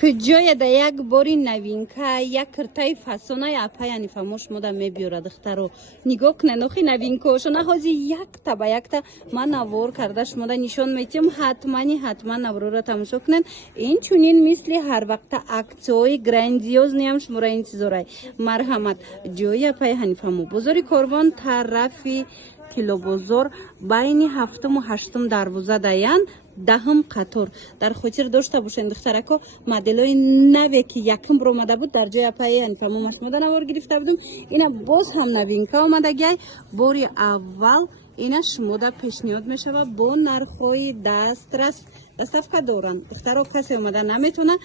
куҷоя да як бори новинка як киртаи фасонаи апа яъни фамош мода мебиёра духтаро нигоҳ кунед охи новинкаошона ҳози якта ба якта ман навор карда шумода нишон метиҳам ҳатман наврора тамошо кунед инчунин мисли ҳарвақта аксияҳои грандиозниам шуморо интизорай марҳамат ҷои апаи ҳанифамо бозори Корвон тарафи тилобозор байни 7-ум ва 8-ум дарвоза даян 10-ум қатор дар хотир дошта бошед духтарако моделҳои наве ки якум бор омада буд дар ҷои апаи ҳанифамо машмода навор гирифта будум ина боз ҳам новинка омадагиай бори аввал ина шумода пешниҳод мешавад бо нархҳои дастрас доставка доранд духтаро касе омада наметавона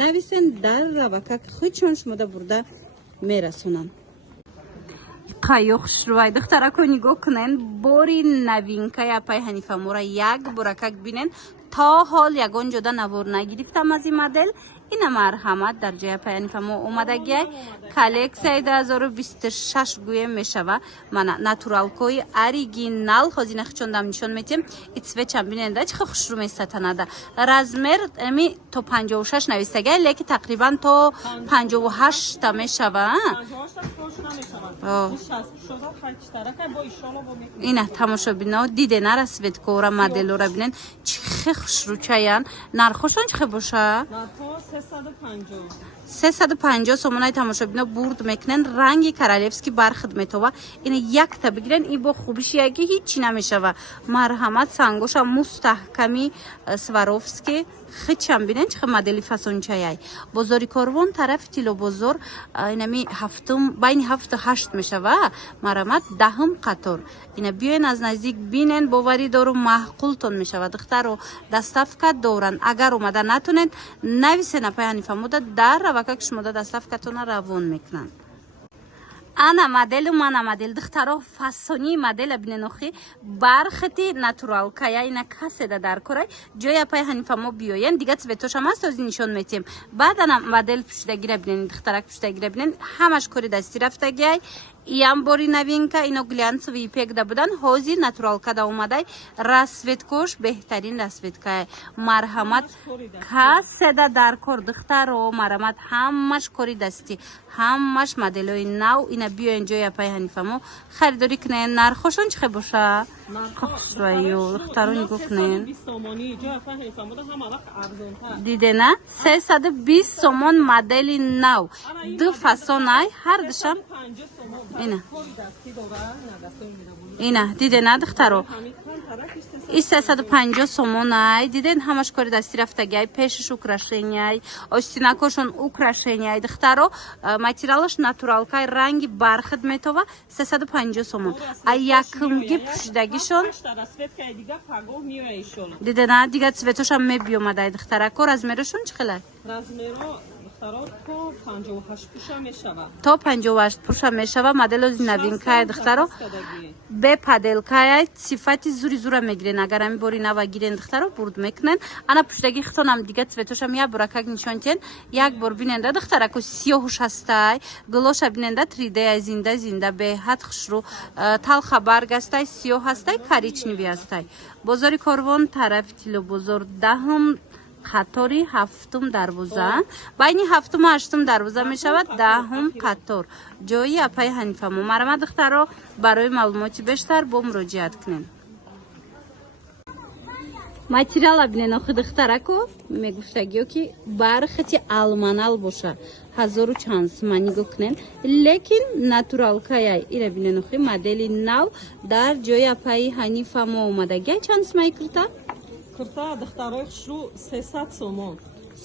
нависен дар равакак худшон шумода бурда мерасонанд қайёқ шурвай духтарако нигоҳ кунен бори новинкаи апаи ҳанифамора як боракак бинен то ҳол ягон ҷода навор нагирифтам аз ин модел ина марҳамат дар ҷои апаи ҳанифамо омадагиай коллексияи 2026 гӯем мешава мана натуралкои оригинал ҳозир нахчондам нишон метиҳем ицвечам биненда чихо хушрӯ месатанада размер ами то 56 навистагиай леки тақрибан то 58 та мешава ина тамошо бино дидена расветкора моделора бинен чихе хушрӯчаян нархошон чихе боша 350 сомонаи тамошобино бурд мекунен ранги королевский бархат метова ина якта бигирен и бо хубишияги ҳичи намешава марҳамат сангоша мустаҳками сваровский хичам бинен чихе модели фасончаяй бозори Корвон тарафи тилобозор инами байни 7-8 мешава марҳамат 10-ум қатор ина биёен аз наздик бинен боварӣ дору маҳқултон мешава духтаро доставка доранд агар омада натонед нависен апаи ҳанифамода дар равакак шумода доставкатона равон мекунанд ана моделу мана модел духтаро фасонии модела биненохи бархати натуралкая ина каседа дар корай ҷои апаи ҳанифамо биёен дига цветошам аст ҳозир нишон метиҳем баъд ана модел пӯшидагира бинен духтарак пӯшидагира бинен ҳамаш кори дастӣ рафтагиай иам бори новинка ино глянцевии пегда будан ҳозир натуралкада омадай расветкош беҳтарин расветкае марҳамат каседа дар кор духтаро марҳамат ҳамаш кори дастӣ ҳамаш моделҳои нав ина биёен ҷои апаи ҳанифамо харидорӣ кунен нархошон чихе боша духтаро нигоҳ кунен дидена 320 сомон модели нав ду фасонай ҳар душам ина дидена духтаро и 350 сомонай диден ҳамаш кори дастӣ рафтагиай пешаш украшенияй остинакошон украшенияй духтаро материалаш натуралкай ранги бархат метова 350 сомон а якумги пӯшидагишон дидена дига цветошам мебиёмадай духтарако размерошон чӣ хелай то 58 пуша мешава моделози новинкае духтаро бе паделкае сифати зури зура мегирен агар ами бори нава гирен духтаро бурд мекунен ана пӯшидаги хитонам дига цветошам як боракак нишон тиҳен як бор биненда духтарако сиёҳуш ҳастай гулоша биненда 3D зинда беҳад хушрӯ талха барг ҳастай сиёҳ ҳастай коричневӣ ҳастай бозори Корвон тарафи тилобозор 10-ум қатори 7-ум дарвоза байни 7-ум ва 8-ум дарвоза мешавад 10-ум қатор ҷои апаи ҳанифамо марҳамат духтаро барои маълумоти бештар бо муроҷиат кунем материала бинен охи духтарако мегуфтагиё ки бархати алманал боша ҳазору чанд суман нигоҳ кунен лекин натуралкаяй ира бинен охи модели нав дар ҷои апаи ҳанифамо омадагиай чанд сумаи кирта кирта духтарои хушрӯ 300 сомон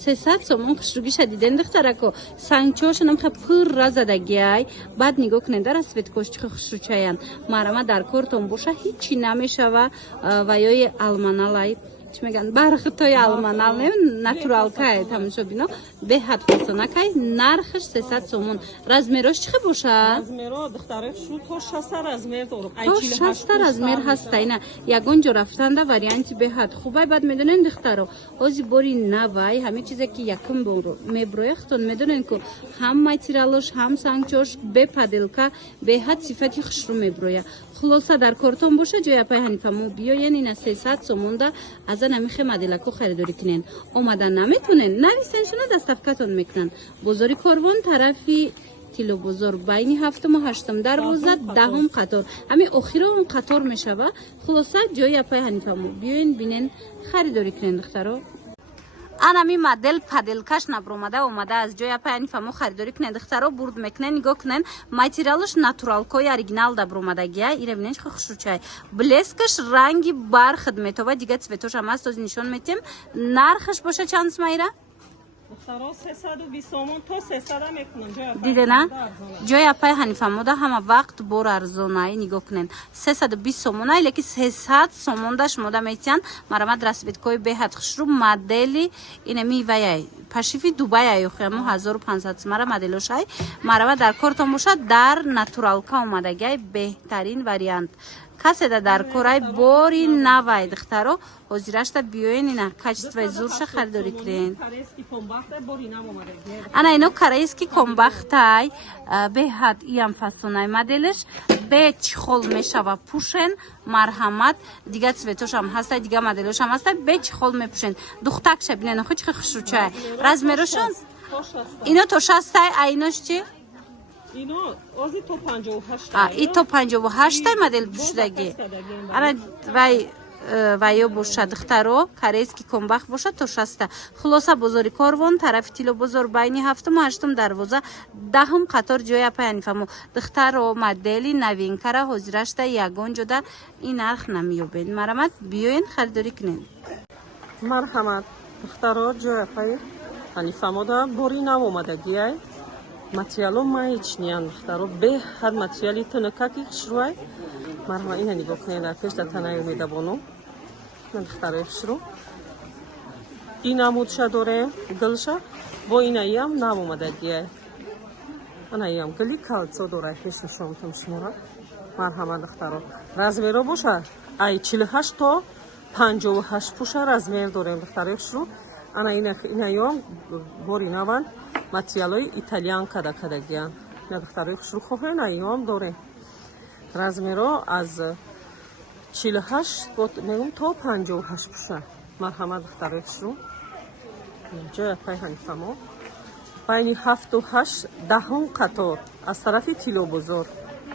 300 сомон хушрӯгиша диден духтарако сангчоошонам ха пурра задагиай баъд нигоҳ кунен дар асветкош чихо хушрӯчаян марҳамат дар кортон боша ҳичи намешава ва ёи алманалай чӣ мегӯянд бархатои алманал натуралкае тамошо бино беҳад фасонакай нархаш 300 сомон размерош чихе боша размеро духтарои хушрӯ то 60 размер дорам то 60 размер ҳаста ина ягон ҷо рафтанда варианти беҳад хубай баъд медонен духтаро ҳозир бори навай ҳаме чизе ки якум бор меброяхтон медонен ку ҳам материалош ҳам сангчош бе паделка беҳад сифати хушрӯ меброя хулоса дар кортон боша ҷои апаи ҳанифамо биёен ина 300 сомонда аз баъзан ҳамихе моделаку харидорӣ кунен омадан наметонен нависен шуна дастафкатон мекунанд бозори Корвон тарафи тило бозор байни 7-ум ва 8-ум дарвоза 10-ум қатор ҳамин охирон қатор мешава хулоса ҷои апай ҳанифамо биёен бинен харидорӣ кунен духтаро анами модел паделкаш набромада омада аз ҷои апай ҳанифамо харидорӣ кунен духтаро бурд мекунен нигоҳ кунен материалаш натуралкои оригинал дабромадагия ира бинен чихо хушручай блескаш ранги бархат метова дига цветош ам аст ози нишон метем нархаш боша чанд смайра духтаро 320 сомон то 300 мекунам дидена ҷои апай ҳанифамода ҳама вақт бор арзонай нигоҳ кунен 320 сомонай леки 300 сомонда шумода метиян марамад расветкои беҳад хушру модели инами ваяй пашифи дубай аёхямо 1500 смара моделошай марамад дар кортон бошад дар натуралка омадагай беҳтарин вариант каседа дар корай бори навай духтаро ҳозирашта биёен ина качествои зурша харидорӣ кунен ана ино корейский комбахтай беҳад иам фасонай моделиш бе чихол мешава пушен марҳамат дига цветошам ҳастай дига моделошам ҳастай бе чихол мепушен духтакша бинен охи чихи хушручай размерошон ино то 60 а инош чи ино ози то 58 и то 58 модел пушдаги ана вайо бошад духтаро корейский комбах бошад то 60 хулоса бозори Корвон тарафи тило бозор байни 7-ум ва 8-ум дарвоза 10-ум қатор ҷои апай ҳанифамо духтаро модели новинкара ҳозирашта ягон ҷода ин нарх намеёбед марамат биёен харидорӣ кунен марҳамат духтаро ҷои апай ҳанифамода бори нав омадагиай материало маечниян духтаро беҳад материали тӯнакаки хушрӯай марҳамат ина нигоҳ кунед дар пешда танаи умедабону на духтаро хушрӯ ина мудша дорем гилша бо инаиам нав омадагиай анаиам гили калцо дорай пеш нишонтам шумора марҳамат духтаро размеро боша ай 48 то 58 пуша размер дорем духтаро хушрӯ ана инаиам бори наван материалои италиан кадагиян ина духтарои хушрӯ хоҳем аиём дорем размеро аз 48 мегум то 58 пуша марҳамат духтарои хушрӯ ҷои апай ҳанифамо байни 7 ва 8 10-ум қатор аз тарафи тило бозор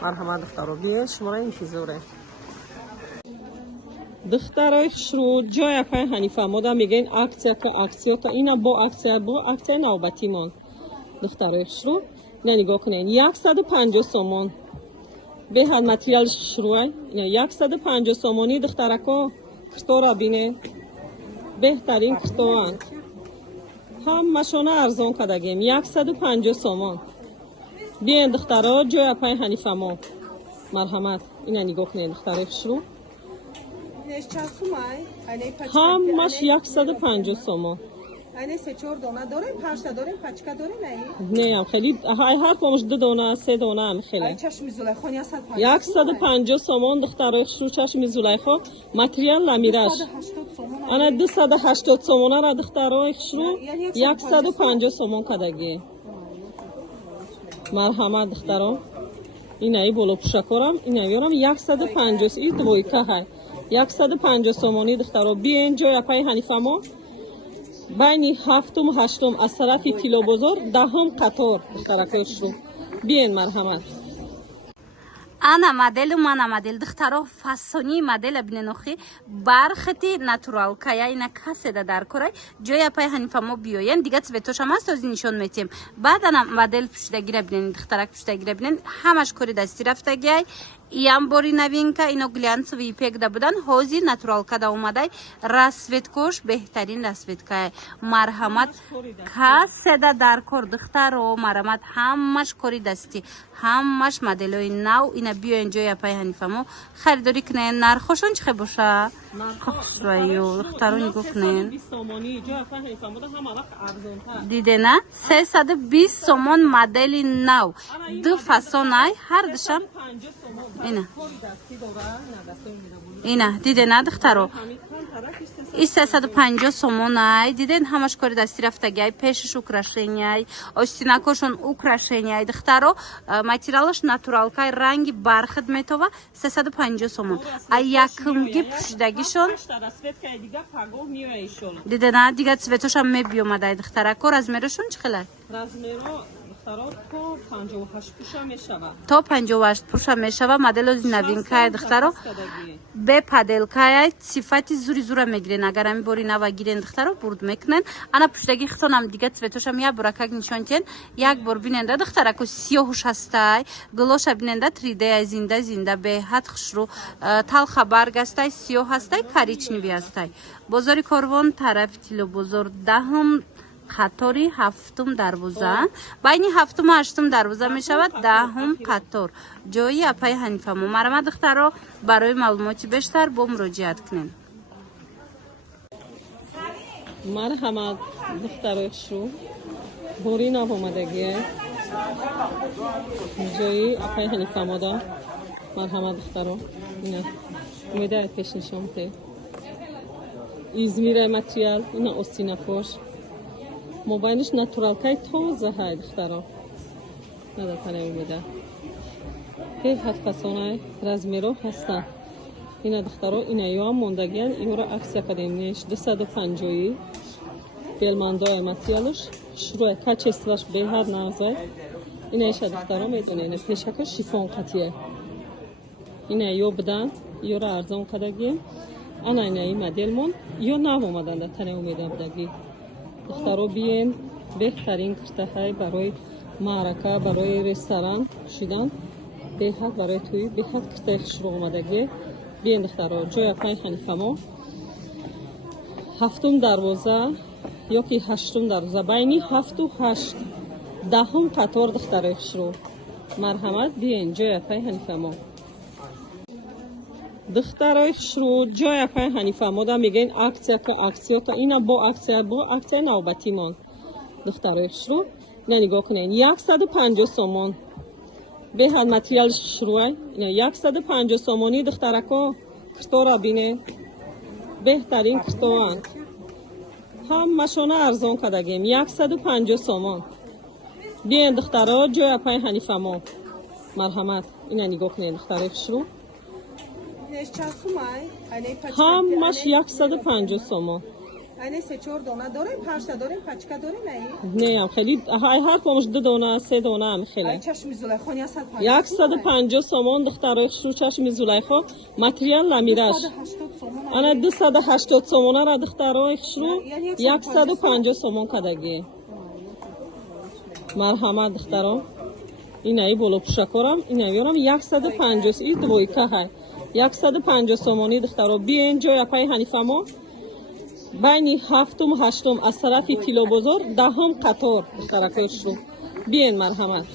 марҳамат духтаро биед шуморо интизоре духтарои хушрӯ ҷои апай ҳанифамода мегӯен аксияка ина бо аксияи навбатимон духтарои хушрӯ ина нигоҳ кунед 150 сомон беҳад материалиш хушрӯай ина 150 сомони духтарако киртора бинед беҳтарин киртоанд ҳамашона арзон кадагем 150 сомон биен духтаро ҷои апай ҳанифамо марҳамат ина нигоҳ кунед духтарои хушрӯ ҳамаш 150 сомон неам хели ҳар помуш 2 дона 3 дона ам хеле 150 сомон духтарои хушрӯ чашми зулайхо материал ламираш ана 280 сомонара духтарои хушрӯ 150 сомон кадаги марҳамат духтаро инаи болопушакорам инаёрам 150 и двойка ҳай 150 сомони духтаро биен ҷои апай ҳанифамо байни 7-ум 8-ум аз тарафи тило бозор 10-ум қатор духтаракои хушрӯ биен марҳамат ана моделу мана модел духтаро фасонии модела биненохи бархати натуралка яина каседа дар корай ҷои апай ҳанифамо биёен дига цветошам аст ози нишон метем баъд ана модел пушдагира бинен духтарак пушдагира бинен ҳамаш кори дастӣ рафтагиай иам бори новинка ино глянцевии пегда будан ҳозир натуралкада омадай расветкош беҳтарин расветкае марҳамат каседа дар кор духтаро марҳамат ҳамаш кори дастӣ ҳамаш моделои нав ина биёен ҷои апай ҳанифамо харидорӣ кунен нархошон чихе боша хушрӯаю духтаро нигоҳ кунен дидена 320 сомон модели нав ду фасонай ҳар душам ина дидена духтаро این 350 сомон دیدین همش کاری دستی رفتگی پیشش украшение остинакошон украшение дختаро материалаш натуралкай ранги бархат метова 350 сомон а якымги пушдагишон دیدین دیگه цветош هم мебиомадай дختарако размерашон чхелай размеро то 58 пуша мешава. То 58 пуша мешава. Моделози новинкаи духтаро. Бе паделкаи сифати зури-зура мегирен. Агар ами бори нава гирен духтаро бурд мекунен. Ана пуштаги хитонам дига цветошам я буракак нишонтен. Як бор биненда духтара ко сиёҳуш ҳастай. Гулоша биненда 3D ай зинда беҳад хушру талха барг ҳастай, сиёҳ ҳастай, коричневӣ ҳастай. Бозори Корвон тарафи Тило бозор даҳум қатори ҳафтум дарвоза. Байни ҳафтуму ҳаштум дарвоза мешавад даҳум қатор. Ҷои апаи Ҳанифамо. Марама духтаро барои маълумоти бештар бо муроҷиат кунем. Марҳамат духтарои хушрӯ. Бори нав омадагие. Ҷои апаи Ҳанифамода. Марҳамат духтаро. Ина умеда пеш нишон те. Измира материал, ина остинакош. Мобайниш натуралкай тоза ҳай духтаро. Надатане умеда. Беҳад фасонай размеро ҳастанд. Ина духтаро ина ёам мондагиян иёра аксия кадем неш 250 белмандоя материалуш шуруай качестваш беҳад навзай. Ина иша духтаро медонен пешакаш шифон қатия. Ина ё бдан иёра арзон кадагием. Ана ина и моделмон ё нав омадан датане умеда будаги. духтаро биен беҳтарин киртаҳай барои маърака барои ресторан шидан беҳад барои тӯй беҳад киртаи хушрӯ омадагӣ биен духтаро ҷои апаи Ҳанифамо ҳафтум дарвоза ё ки ҳаштум дарвоза байни 7-8 даҳум қатор духтарои хушрӯ марҳамат биен ҷои апаи Ҳанифамо духтарои хушрӯ ҷои апаи Ҳанифамода мегӯян аксияка ина бо аксияи навбатимон духтарои хушрӯ ина нигоҳ кунед 150 сомон беҳад материали хушрӯай ина 150 сомонӣ духтарако киртора бинед беҳтарин киртоанд ҳамашона арзон кадагем 150 сомон биен духтаро ҷои апаи Ҳанифамо марҳамат ина нигоҳ кунед духтарои хушрӯ ҳамаш 150 сомон неам хеле ҳар помош 2 дона 3 дона ам хеле 150 сомон духтарои хушрӯ чашми Зулайхо материал ламираш ана 280 сомонара духтарои хушрӯ 150 сомон кадаги марҳамат духтаро инаи боло пушакорам ина ёрам 150 ил двойка ҳай 150 сомонӣ духтаро биен ҷои апаи Ҳанифамо байни 7-8 аз тарафи Тило бозор даҳум қатор духтаракои хушрӯ биен марҳамат